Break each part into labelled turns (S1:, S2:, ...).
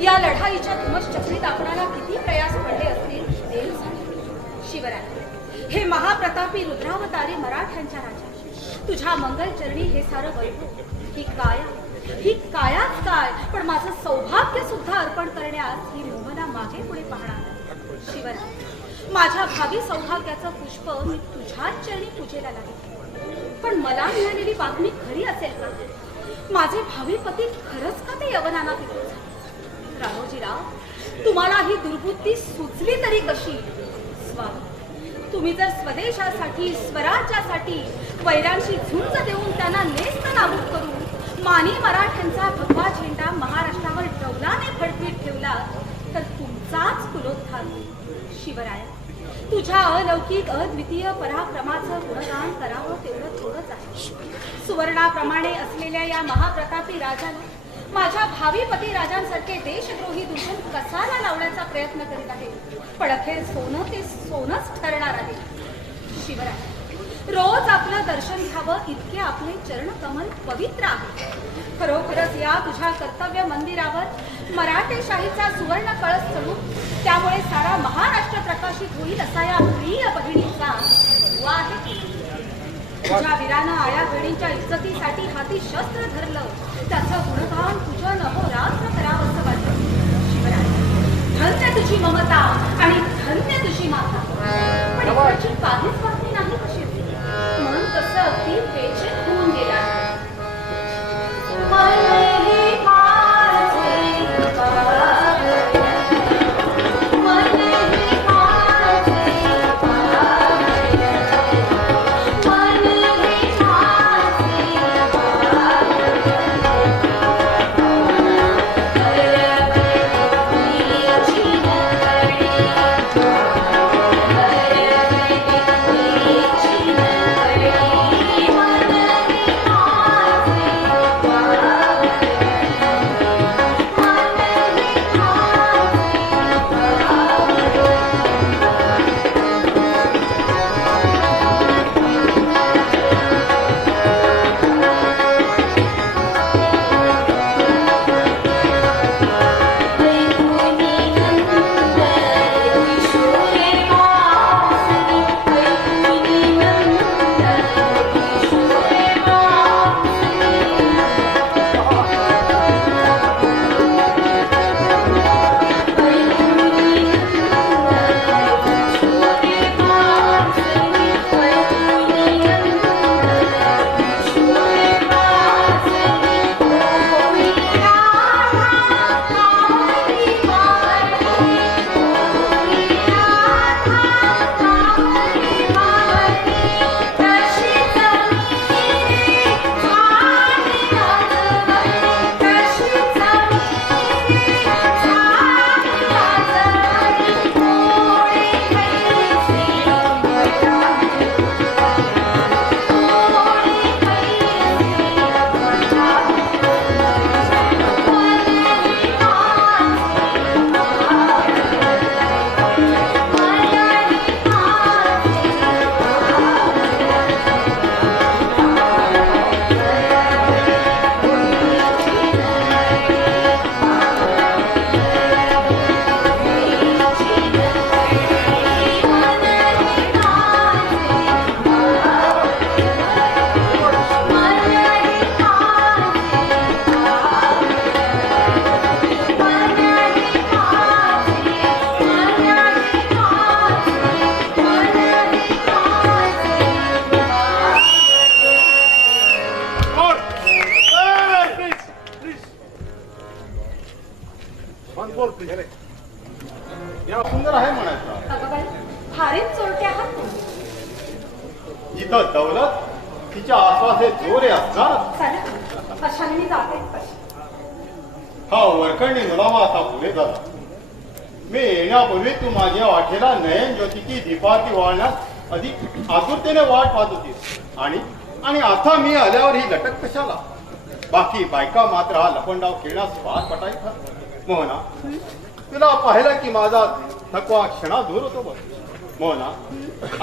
S1: या लढाईच्या धुमश्चक्रीत आपणाला किती प्रयास पडले असतील देव शिवराय हे महाप्रतापी रुद्रावतारी मराठ्यांच्या राजा. तुझ्या मंगलचरणी हे सारं वैभव. ही काया ही कायाच काय पण माझं सौभाग्य सुद्धा अर्पण करण्यास ही मोहना मागे पुढे पाहणार. शिवराय माझ्या भावी सौभाग्याचं पुष्प मी तुझ्याच चरणी पूजेला लागेल पण मला मिळालेली बातमी खरी असेल का? माझे भावी पती खरंच का ते यवनाना पिकवतात? रामोजीराव तुम्हाला ही दुर्बुद्धी सुचली तरी कशी? स्वामी तुम्ही जर स्वदेशासाठी स्वराज्यासाठी वैरांशी झुंज देऊन त्यांना नेस्त नाबूद करून मानी मराठ्यांचा भगवा झेंडा महाराष्ट्रावर डौलाने फडफीत ठेवला तर तुमचाच कुलोत्थान शिवराय तुझ्या अलौकिक अद्वितीय पराक्रमाचं गुणगान करावं तेवढं थोडंच आहे. सुवर्णाप्रमाणे असलेल्या या महाप्रतापी राजाला माझ्या भावी पती राजांसारखे देशद्रोही दुसून कसाला लावण्याचा प्रयत्न करीत आहे? पण अखेर सोनं ते सोनच ठरणार आहे. शिवराय रोज आपलं दर्शन घ्यावं इतके आपले चरण कमल पवित्र आहे. खरोखरच या तुझ्या कर्तव्य मंदिरावर मराठेशाहीचा सुवर्ण कळस चढू त्यामुळे सारा महाराष्ट्र प्रकाशित होईल असा या प्रिय बहिणीचा दुवा आहे. तुझ्या वीरानं आया बहिणींच्या इज्जतीसाठी हाती शस्त्र धरलं. त्याचं गुणगान तुझं नभोरात्र करावं असं वाटतं शिवराय धन्य तुझी ममता आणि धन्य तुझी माता. पण इकडची काहीच बातमी नाही कशी मन कसं?
S2: नयन ज्योतीची दीपाती वाळण्यास अधिक आतुरतेने वाट पाहत होती. आणि आणि आता मी आल्यावर ही लटक कशाला? बाकी बायका मात्र हा लपंडाव खेळण्यास फार पटायचा मोहना तुला पाहिलं की माझा थकवा क्षणा दूर होतो बघ. मोहना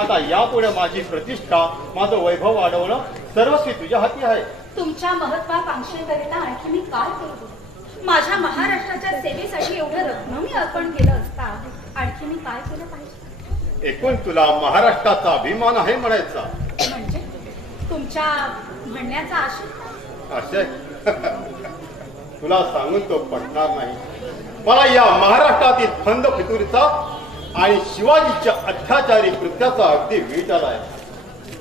S2: आता यापुढे माझी प्रतिष्ठा माझं वैभव वाढवणं सर्वस्वी तुझ्या हाती आहे.
S1: तुमच्या महत्वाकांक्षेकरिता आणखी मी काय करू? माझ्या महाराष्ट्राच्या सेवेसाठी एवढं रत्न मी अर्पण केलं असता आणखी काय केलं पाहिजे?
S2: एकूण तुला महाराष्ट्राचा अभिमान आहे म्हणायचा.
S1: म्हणजे? तुमच्या म्हणण्याचा आशय?
S2: असे तुला सांगून तो पटणार नाही. मला या महाराष्ट्रातील फंद फितुरीचा आणि शिवाजीच्या अत्याचारी कृत्याचा अगदी वीट आलाय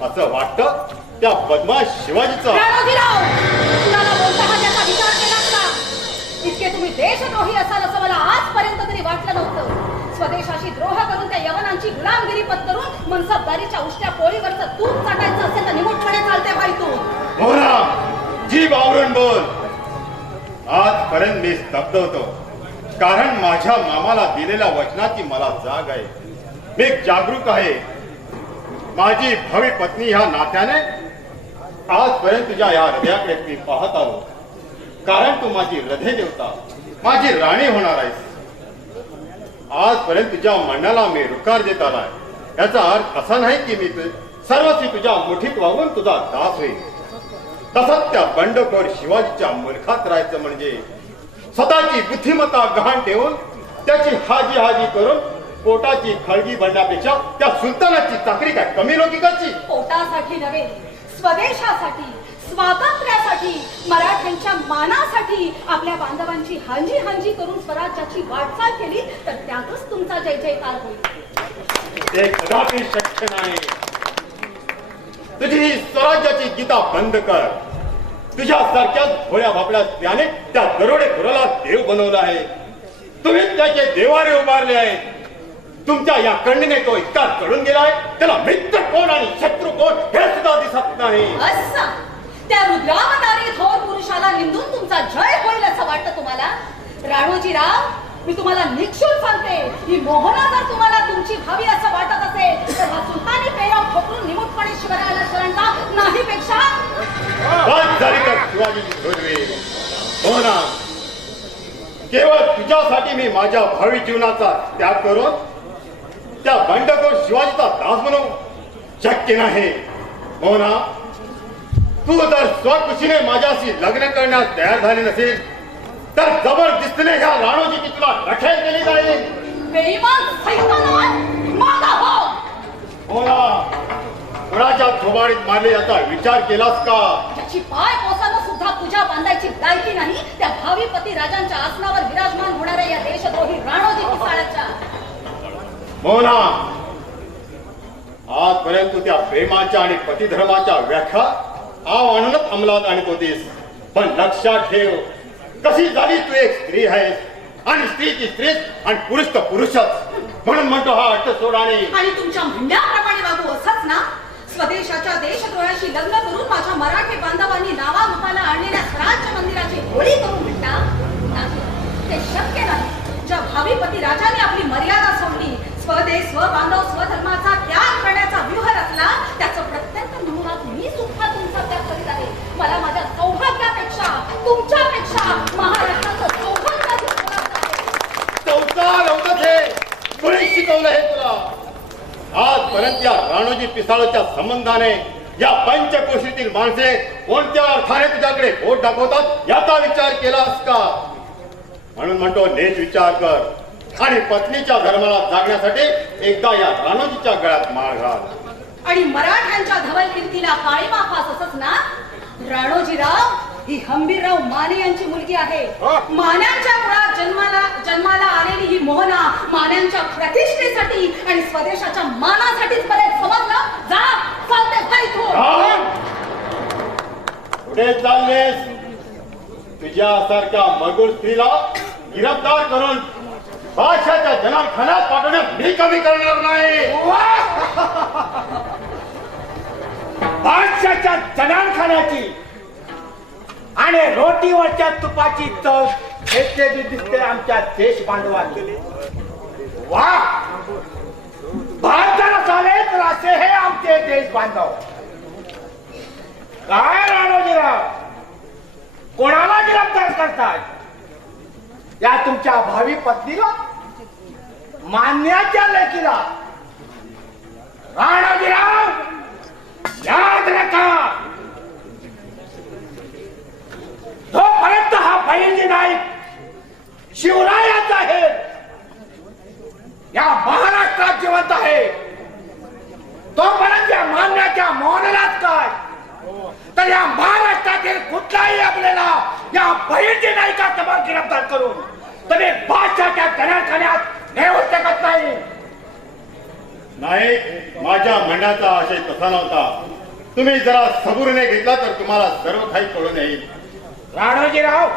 S2: असं वाटतं त्या बदमाश शिवाजीचा?
S1: इतके तुम्ही देशद्रोही असाल असं मला आजपर्यंत तरी वाटलं नव्हतं. स्वदेशाशी द्रोह करून त्या यवनांची गुलामगिरी पत्करून मनसबदारीच्या उष्ट्या पोळीवरचं तूप चाटायचं असेल तर निमुटपणे चालते भाई तू.
S2: बोला जी बावरण बोल. आजपर्यंत मी स्तब्ध होतो. कारण माझ्या मामाला दिलेल्या वचनाची मला जाग आहे. मी जागरूक आहे. माझी भावी पत्नी ह्या नात्याने आजपर्यंत तुझ्या या हृदयाकडे मी पाहत आलो. कारण तू माझी हृदय देवता माझी राणी होणार आहेस. आजपर्यंत तुझ्या मनाला मी रुकार देत आलाय याचा अर्थ असा नाही की मी तु- सर्वस्वी तुझ्या मुठीत वागून तुझा दास होईल तसंच त्या बंडखोर शिवाजीच्या मुलखात राहायचं म्हणजे स्वतःची बुद्धिमत्ता गहाण ठेवून त्याची हाजी हाजी करून पोटाची खळगी बनण्यापेक्षा त्या सुलतानाची चाकरी काय कमी लोकिकाची
S1: पोटासाठी नव्हे स्वदेशासाठी स्वातंत्र्य स्वातंत्र्यासाठी मराठ्यांच्या मानासाठी आपल्या बांधवांची हांजी हांजी करून स्वराज्याची वाटचाल केली तर त्यातच तुमचा जय जयकार होईल.
S2: ते कदापि शक्य नाही. तुझी ही स्वराज्याची गीता बंद कर. तुझ्या सारख्या भोळ्या भापड्या त्याने त्या दरोडे खुराला देव बनवला आहे. तुम्ही त्याचे देवारे उभारले आहेत. तुमच्या या कण्णीने तो इतका चढून गेलाय त्याला मित्र कोण आणि शत्रू कोण हे सुद्धा दिसत नाही.
S1: असा. त्या रुद्रावतारी थोर पुरुषाला निंदून तुमचा जय होईल असं वाटतं तुम्हाला? राणोजीराव मी तुम्हाला निक्षून सांगते. ही मोहना जर तुम्हाला तुमची भावी असं वाटत असेल तर हा सुलतानी पेराव ठोकून निमूटपणे शिवरायाला शरणता नाही पेक्षा?
S2: हो ना केवळ तुझ्यासाठी मी माझ्या भावी जीवनाचा त्याग करून त्या बंडखोर शिवाजीचा दास बनवू शक्य नाही. हो ना तू जर स्वखुशीने माझ्याशी लग्न करण्यास तयार झाली नसेल तर जबरदस्तीने ह्या राणोजीची तुला रखेल केली जाईल.
S1: हो
S2: हो. कुणाच्या थोबाडीत मारले याचा विचार केलास का?
S1: ज्याची पाय पोसानं सुद्धा तुझ्या बांधायची लायकी नाही त्या भावी पती राजांच्या आसनावर विराजमान होणाऱ्या या देशद्रोही राणोजी
S2: मोना आजपर्यंत त्या प्रेमाच्या आणि पतिधर्माच्या व्याख्या आव आणूनच अंमलात आणत होतीस पण लक्षात ठेव कशी झाली तू एक स्त्री आहेस? आणि स्त्रीची स्त्रीच आणि पुरुष तर पुरुषच. म्हणून म्हणतो हा अट्ट सोडाने
S1: आणि तुमच्या म्हणण्याप्रमाणे वागू असंच ना? स्वदेशाच्या देशद्रोहाशी लग्न करून माझ्या मराठी बांधवांनी नावा नावामुखाला आणलेल्या स्वराज्य मंदिराची होळी करून म्हणता नाही ते शक्य नाही ज्या भावी पती राजाने आपली मर्यादा सोडली स्वदेश स्वबांधव स्वधर्माचा त्याग करण्याचा व्यूह रचला त्याचं प्रत्यंत म्हणून मी सुद्धा तुमचा त्याग करीत आहे मला माझ्या सौभाग्यापेक्षा तुमच्यापेक्षा महाराष्ट्राचं सौभाग्य अधिक महत्त्वाचं आहे.
S2: संसार होतच हे कोणी शिकवलं हे तुला आजपर्यंत या राणोजी पिसाळच्या संबंधाने या पंचकोशीतील माणसे कोणत्या अर्थाने तुझ्याकडे बोट दाखवतात याचा विचार केलास का? म्हणून म्हणतो नेच विचार कर. आणि पत्नीच्या धर्माला जागण्यासाठी एकदा या रानोजीच्या गळ्यात माळ घाल.
S1: आणि मराठ्यांच्या धवल कीर्तीला काळीमा पास असच ना? राणोजीराव ही हंबीरराव माने यांची मुलगी आहे.
S2: हा.
S1: मान्यांच्या मुळात जन्माला जन्माला आलेली ही मोहना मान्यांच्या प्रतिष्ठेसाठी आणि स्वदेशाच्या मानासाठीच बरेच समजलं. जा चालते भाई तू.
S2: राम! पुढे चाललेस. तुझ्यासारख्या मगुर स्त्रीला गिरफ्तार करून बादशाच्या जनाखान्यात पाठवण्यात मी कमी करणार नाही.
S3: बादशाच्या जनानखानाची आणि रोटीवरच्या तुपाची चव घेतलेली दिसते आमच्या देश बांधवांनी. वा! भारताला झाले तर असे हे आमचे देश बांधव. काय राणोजीराव कोणाला गिरफ्तार करतात या तुमच्या भावी पत्नीला? मान्याच्या लेखीला राणोजीराव याद रखा! जोपर्यंत हा बहिर्जी नाईक शिवरायाचा आहे. या महाराष्ट्रात जिवंत आहे. तोपर्यंत या मान्याच्या मौनालाच काय? तर या महाराष्ट्रातील कुठलाही आपल्याला या बहिणजी नायिका समोर गिरफ्तार करून तरी बादशाच्या खाण्यात नेऊ शकत नाही.
S2: नाईक माझ्या म्हणण्याचा आशय तसा नव्हता. तुम्ही जरा सबुरीने घेतला तर तुम्हाला सर्व काही कळून येईल.
S3: राणोजीराव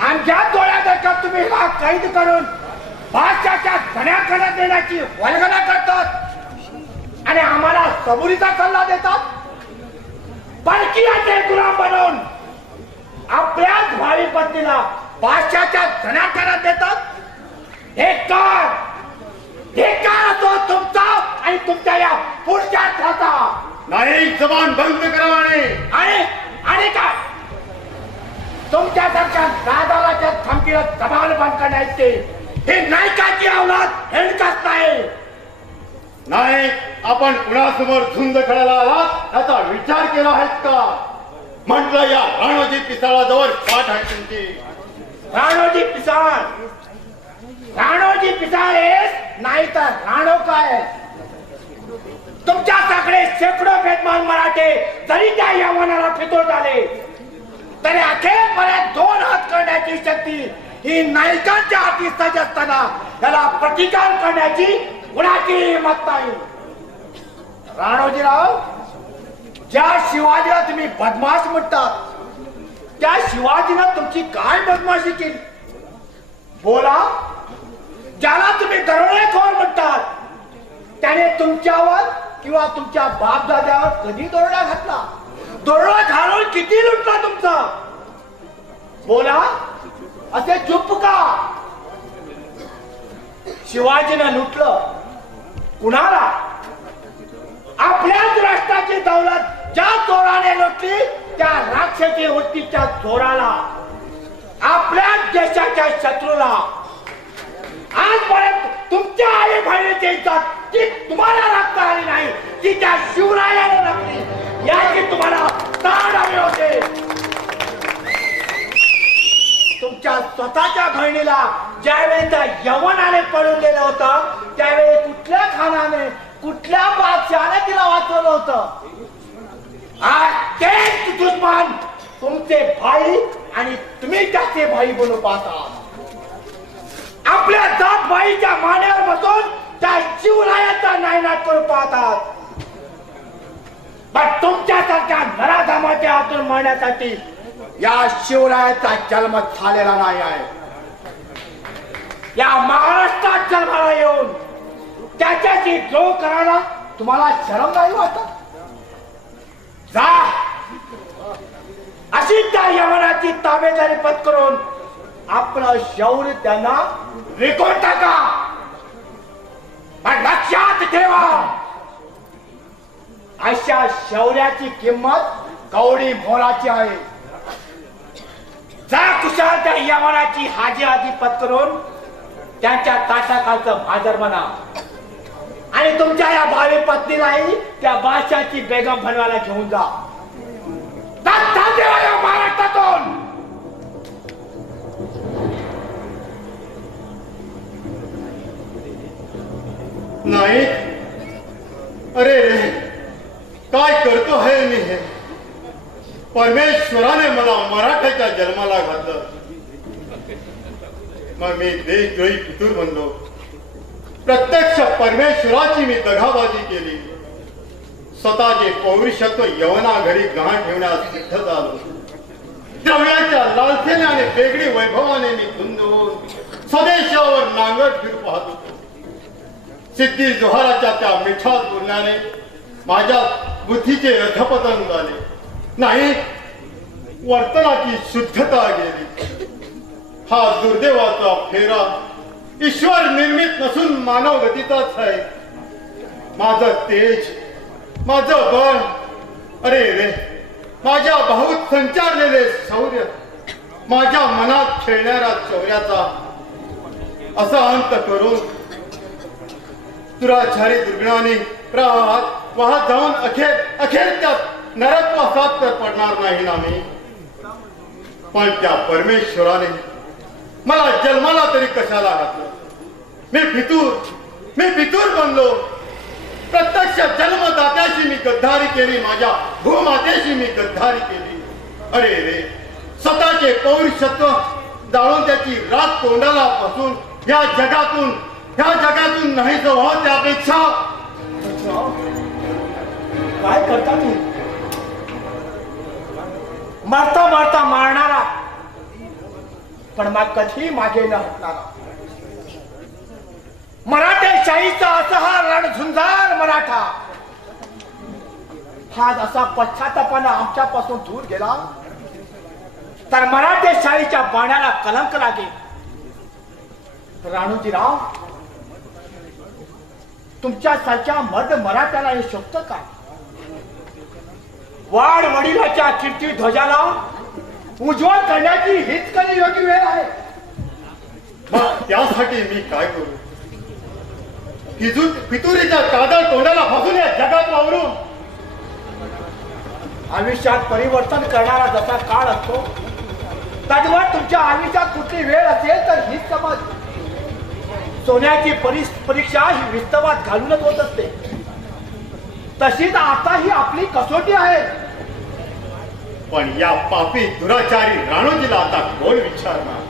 S3: आमच्या डोळ्यात का तुम्ही हा कैद करून बादशाच्या धण्याकडे देण्याची वल्गना करतात. आणि आम्हाला सबुरीचा सल्ला देतात. परकीयाचे गुलाम बनवून आपल्याच भावी पत्नीला बादशाच्या धण्याकडे देतात. हे कार हे कार तो तुमचा आणि तुमच्या या पुढच्या
S2: नाईक जबान बंद करा आणि
S3: आणि आणि काय? तुमच्यासारख्या दादालाच्या थमकीला जबान बंद करण्याचे हे नायकाची अवलाद हेडकाच नाही.
S2: नाईक आपण कुणासमोर झुंज खेळायला आलात याचा विचार केला आहेस का? म्हटलं या राणोजी पिसाळाजवळ पाठ आहे तुमची.
S3: राणोजी पिसाळ. राणोजी पिसाळ नाही तर राणो काय तुमच्याकडे शेकडो वेदमान मराठे जरी त्या यवनाला फितूर झाले तरी अखेरपर्यंत दोन हात करण्याची शक्ती ही नायकांच्या हाती सज असताना त्याला प्रतिकार करण्याची कुणाची हिंमत नाही. राणोजीराव ज्या शिवाजीला तुम्ही बदमाश म्हणतात त्या शिवाजीनं तुमची काय बदमाशी केली? बोला ज्याला तुम्ही दरोडेखोर म्हणतात त्याने तुमच्यावर किंवा तुमच्या बापदाद्यावर कधी दरोडा घातला? दरोडा घालून किती लुटला तुमचा? बोला असे चुप का? शिवाजीनं लुटलं. कुणाला? आपल्याच राष्ट्राची दौलत ज्या चोराने लुटली त्या राक्षसी वृत्तीच्या चोराला. आपल्याच देशाच्या शत्रूला. आजपर्यंत तुमच्या आई बहिणीची इज्जत ती तुम्हाला राखता आली नाही ती त्या शिवरायाने राखली याची तुम्हाला ताण आले होते. तुमच्या स्वतःच्या बहिणीला ज्यावेळेचा यवन यवनाने पळून गेलं होतं त्यावेळी कुठल्या खानाने कुठल्या बादशाने तिला वाचवलं होतं? आज तेच दुश्मन तुमचे भाई आणि तुम्ही त्याचे भाई बोलू पाहता. आपल्या जात भाईच्या मान्यावर बसून त्या शिवरायाचा नायनाट करू पाहतात. पण तुमच्यासारख्या नराधामाच्या हातून मारण्यासाठी या शिवरायाचा जन्म झालेला नाही आहे. या महाराष्ट्रात जन्माला येऊन त्याच्याशी जो करायला तुम्हाला शरम नाही वाटत? जा. अशी त्या यवनाची ताबेदारी पत्करून आपलं शौर्य त्यांना विकून टाका. पण लक्षात ठेवा. अशा शौर्याची किंमत कवडी मोलाची आहे. जा कुशाल त्या यवनाची हाजी आधी पत्करून त्यांच्या ताटाकालचं भाजर म्हणा. आणि तुमच्या या भावी पत्नीलाही त्या बादशाची बेगम बनवायला घेऊन जा. हो महाराष्ट्रातून.
S2: नाही काय करतो हे मी हे? परमेश्वराने मला मराठ्याच्या जन्माला घातलं. मग मी देशद्रोही फितूर बनलो प्रत्यक्ष परमेश्वराची मी दगाबाजी केली. स्वतःचे पौरुषत्व यवना घरी गहाण ठेवण्यास सिद्ध झालो. द्रव्याच्या लालसेने आणि वेगळी वैभवाने मी धुंद होऊन स्वदेशावर नांगर फिरू पाहत. होतो सिद्धी जोहाराच्या त्या मिठात बोलण्याने माझ्या बुद्धीचे अधपतन झाले नाही वर्तनाची शुद्धता गेली. हा दुर्दैवाचा फेरा ईश्वर निर्मित नसून मानव गतीचाच आहे. माझ तेज माझं बळ अरे रे माझ्या भाऊत संचारलेले शौर्य माझ्या मनात खेळणाऱ्या शौर्याचा असा अंत करून दुराचारी दुर्गणाने प्रवाहात वाहत जाऊन अखेर अखेर त्या नरकवासात तर पडणार नाही ना मी पण त्या परमेश्वराने मला जन्माला तरी कशाला घातलं? मी फितूर मी फितूर बनलो. प्रत्यक्ष जन्मदात्याशी मी गद्दारी केली माझ्या भूमातेशी मी गद्दारी केली. अरे रे स्वतःचे पौरुषत्व जाळून त्याची रात तोंडाला बसून या जगातून ह्या जगातून नाही जो हो त्यापेक्षा
S3: काय करता तू? मारता मारता मारणारा. पण मग कधी मागे न हटणारा. मराठे शाहीचा असा हा रणझुंजार मराठा. हा जसा पश्चातापानं आमच्यापासून दूर गेला तर मराठेशाहीच्या बाण्याला कलंक लागेल राणूजीराव तुमच्यासारख्या मर्द मराठ्याला हे शोभतं का? वाढ वडिलाच्या कीर्ती ध्वजाला उज्ज्वल करण्याची हीच कधी योग्य वेळ आहे.
S2: मग त्यासाठी मी काय करू? फितुरीच्या कादळ तोंडाला फसून या जगात वावरून.
S3: आयुष्यात परिवर्तन करणारा जसा काळ असतो तद्वत तुमच्या आयुष्यात कुठली वेळ असेल तर हीच समज. सोन्याची परीक्षा ही विस्तवात घालूनच होत असते. तशीच आता ही आपली कसोटी आहे.
S2: पण या पापी दुराचारी राणूजीला आता कोण विचारणार?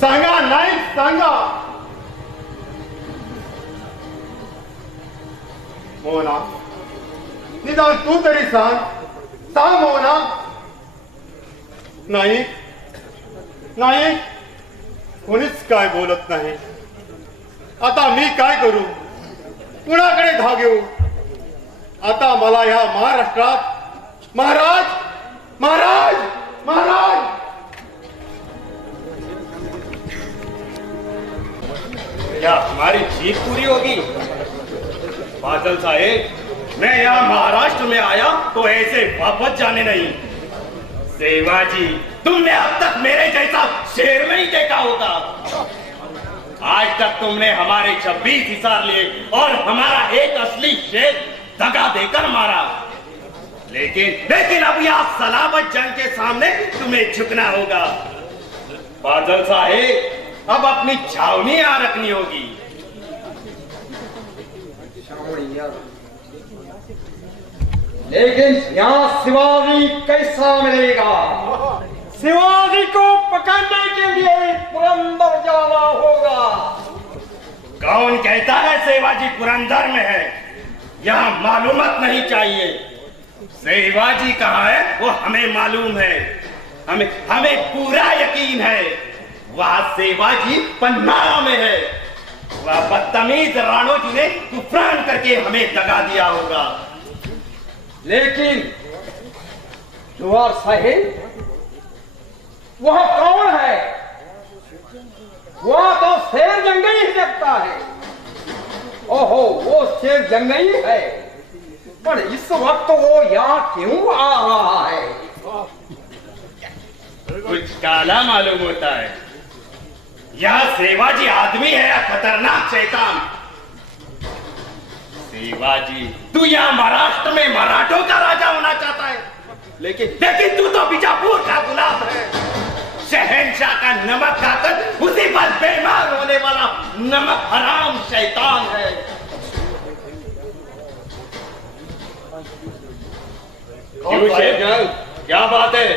S2: सांगा नाही सांगा. मोहना निदान तू तरी सांग. सांग मोना. नाही. नाही. कोणीच काय बोलत नाही. आता मी काय करू? कुणाकडे धाव घेऊ? आता मला ह्या महाराष्ट्रात. महाराज! महाराज! महाराज!
S4: क्या हमारी जीत पूरी होगी। बादल साहेब, मैं यहाँ महाराष्ट्र में आया तो ऐसे वापस जाने नहीं। सेवाजी तुमने अब तक मेरे जैसा शेर नहीं देखा होगा। आज तक तुमने हमारे 26 हिसार लिए और हमारा एक असली शेर दगा देकर मारा। लेकिन लेकिन अब यहाँ सलामत जंग के सामने तुम्हें झुकना होगा। बादल साहेब अब अपनी छावनी यहाँ रखनी होगी।
S5: लेकिन यहाँ शिवाजी कैसा मिलेगा? शिवाजी को पकड़ने के लिए पुरंदर जाना होगा।
S4: कौन कहता है सेवाजी पुरंदर में है? यहाँ मालूमत नहीं चाहिए। सेवाजी कहा है? वो हमें मालूम है। हमें हमें पूरा यकीन है। वह सेवाजी पन्नारा में है। वह बदतमीज राणो जी ने कुफरान करके हमें दगा दिया होगा।
S5: लेकिन जुआर साहिब, वह कौन है? वह तो शेर जंगई ही लगता है। ओहो, वो शेर जंगई है। पर इस वक्त वो यहाँ क्यों आ रहा है?
S4: कुछ काला मालूम होता है। यह सेवाजी आदमी है, या खतरनाक शैतान। सेवाजी, तू यहाँ महाराष्ट्र में मराठों का राजा होना चाहता है। लेकिन लेकिन तू तो बीजापुर का गुलाम है। शहनशाह का नमक खाकर उसी पर बेमार होने वाला नमक हराम शैतान है।
S6: क्यों क्या बात है?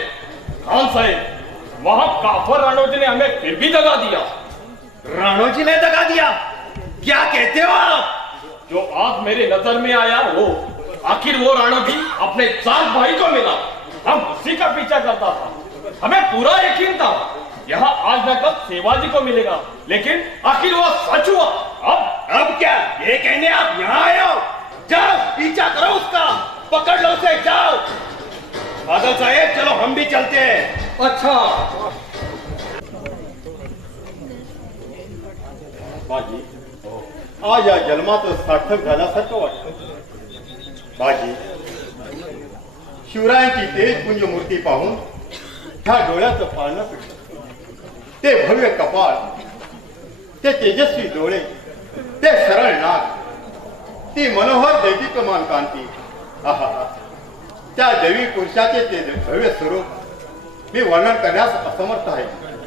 S6: खान साहब? वहाँ काफर राणोजी ने हमें फिर भी दगा दिया।
S4: राणो जी ने दगा दिया? क्या कहते हो आप?
S6: जो आप मेरी नज़र में आया वो आखिर वो राणो जी अपने सात भाई को मिला। हम उसी का पीछा करता था। हमें पूरा यकीन था। यहाँ आज न कल सेवाजी को मिलेगा? लेकिन आखिर वो सच हुआ। अब
S4: अब क्या? ये कहने आप यहाँ आए हो? जाओ, पीछा करो उसका। पकड़ लो उसे, जाओ। बादल साहेब, चलो, हम भी चलते हैं।
S5: अच्छा।
S2: बाजी, आज या तो सार्थक झाल्यासारखं वाटतं बाजी शिवरायांची तेजपुंज मूर्ती पाहून ह्या डोळ्याचं पाळणं ते भव्य कपाळ ते तेजस्वी डोळे ते सरळ नाक ती मनोहर दैदिकमान कांती आहा त्या देवी पुरुषाचे ते भव्य स्वरूप मी वर्णन करण्यास असमर्थ आहे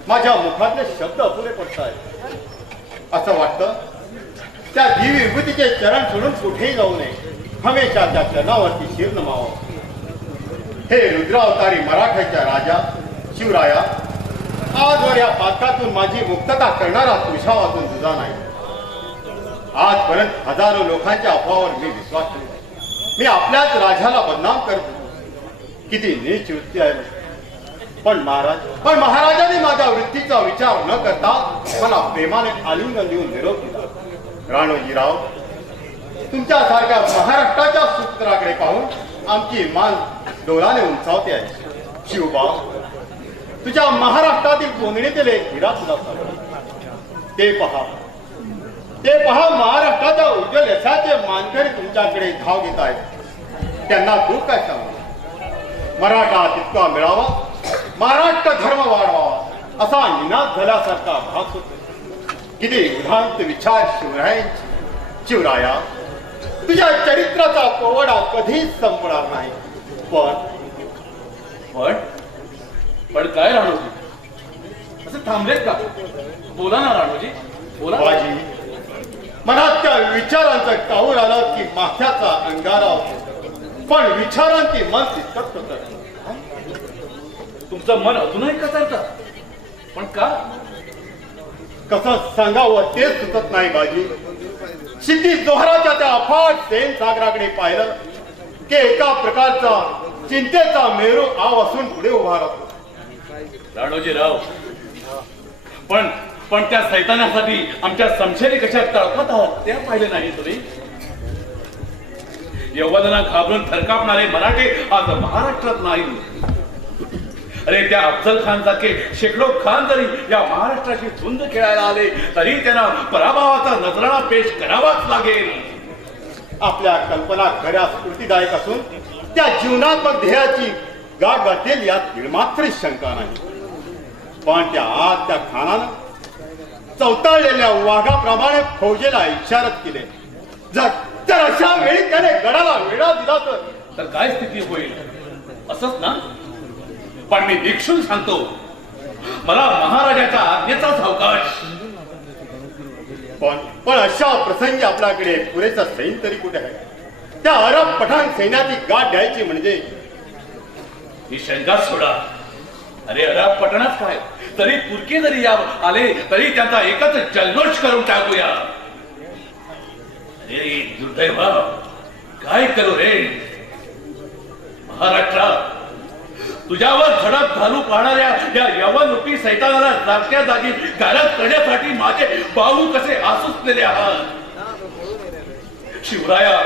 S2: माझ्या मुखातले शब्द अपुरे पडतायत असं वाटतं त्या दिव्य विभूतीचे चरण सोडून कुठेही जाऊ नये हमेशा त्या चरणावरती शिर नमावं हे रुद्रावतारी मराठ्याच्या राजा शिवराया आजवर या पातकातून माझी मुक्तता करणारा तुझ्या वाचून तुझा नाही. आजपर्यंत हजारो लोकांच्या अफवावर मी विश्वास ठेवतो मी आपल्याच राजाला बदनाम करतो किती नीच वृत्ती आहे पण महाराज पण महाराजांनी माझ्या वृत्तीचा विचार न करता मला प्रेमाने आलिंगन देऊन निरोप दिला. राणोजीराव तुमच्यासारख्या महाराष्ट्राच्या सूत्राकडे पाहून आमची मान डोळाने उंचावते आहे. शिवबाव तुझ्या महाराष्ट्रातील कोंदणीतील एक हिरा तुला ते पहा. ते पहा महाराष्ट्राच्या उज्ज्वल यशाचे मानकरी तुमच्याकडे धाव घेत आहेत. त्यांना तू काय सांगू? मराठा तितका मिळावा महाराष्ट्र धर्म वाढवावा असा निनाद झाल्यासारखा भाग होतो. किती उदांत विचार शिवरायांची शिवराया तुझ्या चरित्राचा पोवडा कधीच संपणार नाही. पण
S6: पण पण काय राणोजी? असं थांबलेत का? बोला ना राणोजी. बोला.
S2: बाजी मनात त्या विचारांचं काऊर आलं की माथ्याचा अंगारा होतो. पण विचारांची मन तितकत होतं
S6: तुमचं मन अजूनही कचरतं पण का?
S2: कसं सांगावं तेच सुचत नाही बाजी. सिद्धी जोहराच्या त्या अफाट सेन सागराकडे पाहिलं की एका प्रकारचा चिंतेचा मेरू आव असून पुढे उभा राहतो.
S6: राणोजीराव पण पण त्या सैतानासाठी आमच्या समशेरी कशा तळपत आहात त्या पाहिले नाही तुम्ही. यवदना घाबरून थरकापणारे मराठे आज महाराष्ट्रात नाही अरे त्या अफजल खान सारखे शेकडो खान जरी या महाराष्ट्राची झुंज खेळायला आले तरी त्यांना पराभवाचा नजराणा पेश करावाच लागेल.
S2: आपल्या कल्पना खऱ्या स्फूर्तीदायक असून त्या जीवनात्मक ध्येयाची गाठ गाठेल यात मात्र शंका नाही. पण त्या आज त्या खानानं चौताळलेल्या वाघाप्रमाणे फौजेला इशारत केले. जर अशा वेळी त्याने गडाला वेढा दिला तर
S6: काय स्थिती होईल? असंच ना? पण मी निक्षून सांगतो मला महाराजाच्या आज्ञेचाच अवकाश.
S2: पण पण अशा प्रसंगी आपल्याकडे पुरेसा सैन तरी कुठे आहे? त्या अरब पठाण सैन्याची गाठ द्यायची म्हणजे
S6: ही शंका सोडा. अरे अरब पटणात काय? तरी पुरके जरी या आले तरी त्यांचा एकच जल्लोष करून टाकूया. अरे दुर्दैव. काय करू रे? महाराष्ट्रा तुझ्यावर झडप घालू पाहणाऱ्या या यवन सैतानाला जागच्या जागी गारद करण्यासाठी माझे बाहू कसे आसुसलेले आहात? शिवराया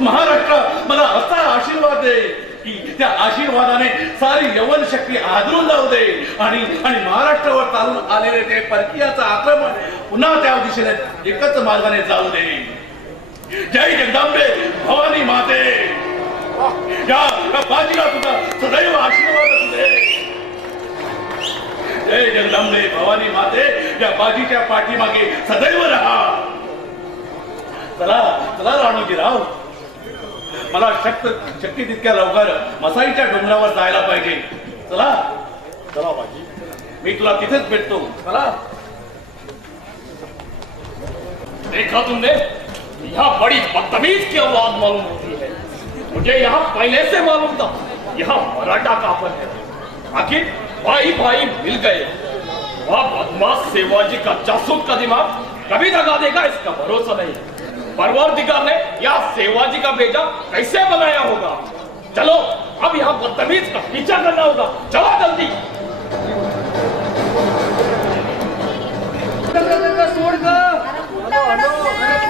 S6: महाराष्ट्र मला असा आशीर्वाद दे. की त्या आशीर्वादाने सारी यवन शक्ती आदरून जाऊ दे. आणि आणि महाराष्ट्रावर चालून आलेले ते परकीयाचं आक्रमण पुन्हा त्या दिशेने एकच मार्गाने जाऊ दे. जय जगदांबे भवानी माते. या बाजीला तुझा सदैव आशीर्वाद असू दे. जय जगदांबे भवानी माते या बाजीच्या पाठीमागे सदैव राहा. चला चला राणोजीराव मला शक्त शक्ती तितक्या लवकर मसाईच्या डोंगरावर जायला पाहिजे. चला.
S2: चला बाजी.
S6: मी तुला तिथेच भेटतो. चला. देखा तुमने यहाँ बड़ी बदतमीज की आवाज मालूम होती है. मुझे यहाँ पहले से मालूम था. यहाँ मराठा काफन है. आखिर भाई भाई मिल गए. वह बदमाश सेवाजी का जासूस का दिमाग कभी दगा देगा इसका भरोसा नहीं. परवरदिगार ने सेवा सेवाजी का भेजा कैसे बनाया होगा चलो अब यहाँ बदतमीज का पीछा करना होगा चलो जल्दी
S5: सोड ग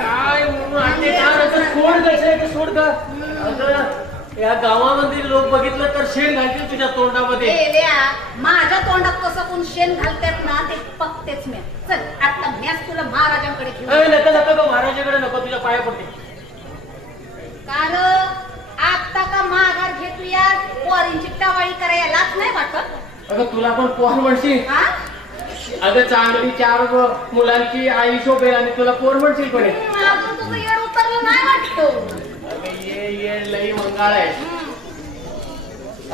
S5: काय म्हणून सोड कसे सोड ग या गावामध्ये लोक बघितलं तर शेण घालतील तुझ्या तोंडामध्ये.
S1: माझ्या तोंडात कसं कोण शेण घालतात ना ते पक्तेच मी. चल आता मॅच तुला महाराजांकडे
S5: ए, नका नका ग महाराजाकडे नको तुझ्या पाया पडते.
S1: कार आता का माघार घेतूया पोरींची टवाळी करायला लाच नाही वाटत?
S5: अगं तुला पण पोर म्हणशील?
S1: हा?
S5: अगं चांगली चार मुलांची आई शोभेल आणि तुला पोर म्हणशील पण. हे.
S1: अजून तुझं येड उतरलं नाही वाटतं.
S5: लई मंगाळ आहे.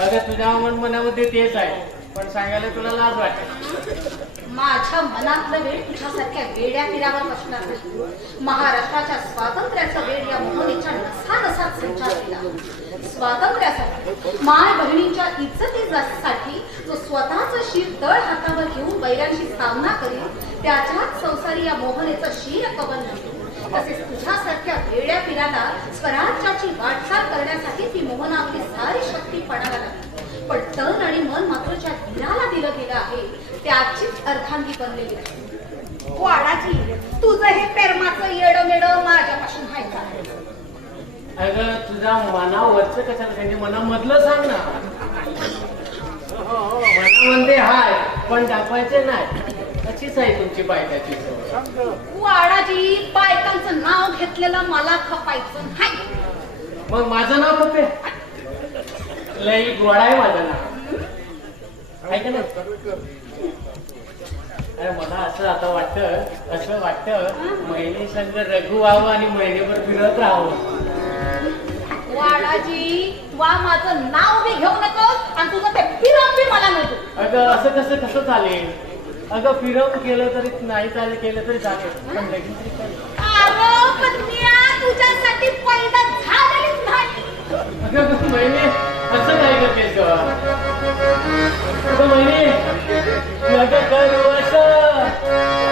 S5: अगं तुझ्या मन मनामध्ये तेच आहे पण सांगायला तुला लाज वाटते.
S1: माझ्या मनातलं वेळ तुझ्यासारख्या वेड्या नाही महाराष्ट्राच्या स्वातंत्र्याचं वेळ या मोहनेच्या नसा नसात संचार केला. स्वातंत्र्यासाठी माय बहिणींच्या इज्जतीसाठी जो स्वतःच शिर तळ हातावर घेऊन बैलांशी सामना करील त्याच्याच संसारी या मोहनेचं शिर कवन नव्हतं तसेच तुझ्यासारख्या वेड्या पिराला स्वराज्याची वाटचाल करण्यासाठी ती मोहन आपली सारी शक्ती पणाला लागली. पण तन आणि मन मात्र ज्या धीराला दिलं गेलं आहे त्याचीच अर्धांगी बनलेली आहे. वाडाची तुझं हे पेरमाचं येड मेड माझ्यापासून आहे. का
S7: अगं तुझ्या मनावरच कशाला त्यांनी मनामधलं सांग ना. हो, हो, मनामध्ये हाय पण दाखवायचे नाही. अशीच आहे तुमची बायकाची सवय?
S1: वाडाजी बायकांचं नाव घेतलेलं मला खपायचं नाही.
S7: मग माझं नाव कुठे? लई गोडा आहे माझं नाव. ऐका ना अरे मला असं आता वाटतं असं वाटतं महिने संग रघु व्हावं आणि महिनेभर फिरत राहावं.
S1: वाडाजी वा माझं नाव बी घेऊ नकोस आणि तुझं ते फिरवून बी मला नको
S7: अगं असं कसं कसं चालेल? अगं फिरवून केलं तरी नाही चालेल केलं तरी चालेल पण लगेच तरी चालेल.
S1: अरे पण म्या तुझ्यासाठी पैदा झालेलीच नाही
S7: अगं अगं, महिने असं काय करतेस ग? अगं महिने नग करू असं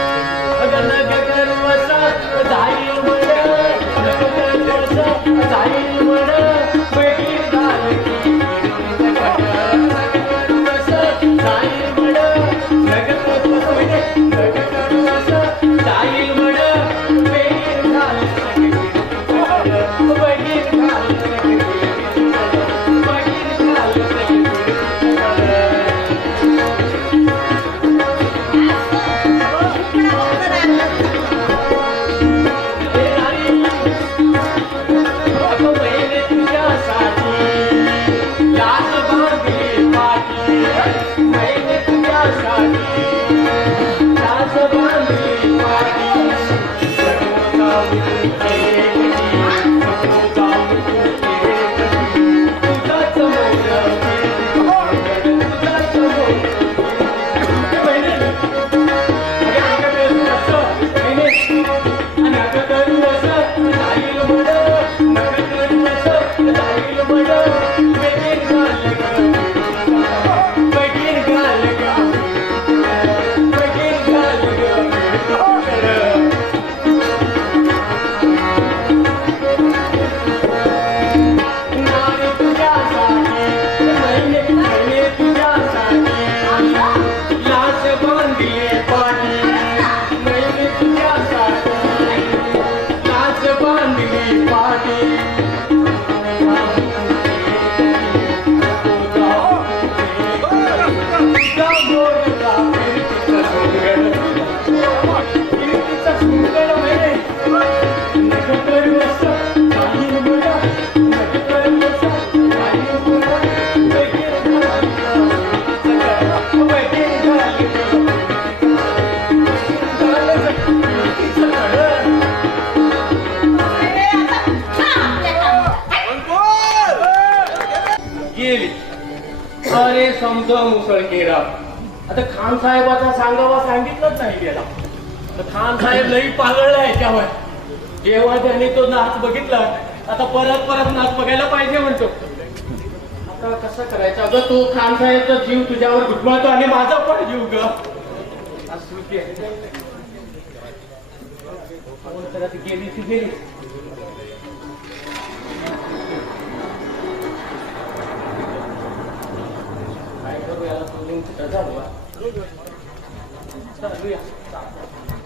S7: खान साहेबाचा सांगावा सांगितलंच नाही गेला. तर खान साहेब लई पागळला याच्यावर. जेव्हा त्यांनी तो नाच बघितला आता परत परत नाच बघायला पाहिजे म्हणतो. आता कसं करायचं? अगं तू खान साहेबचा जीव तुझ्यावर घुटमाळतो आणि माझा पण जीव ग. गेली ती गेली. काय करू याला? सोडून कुठं जाऊ बा? चालूया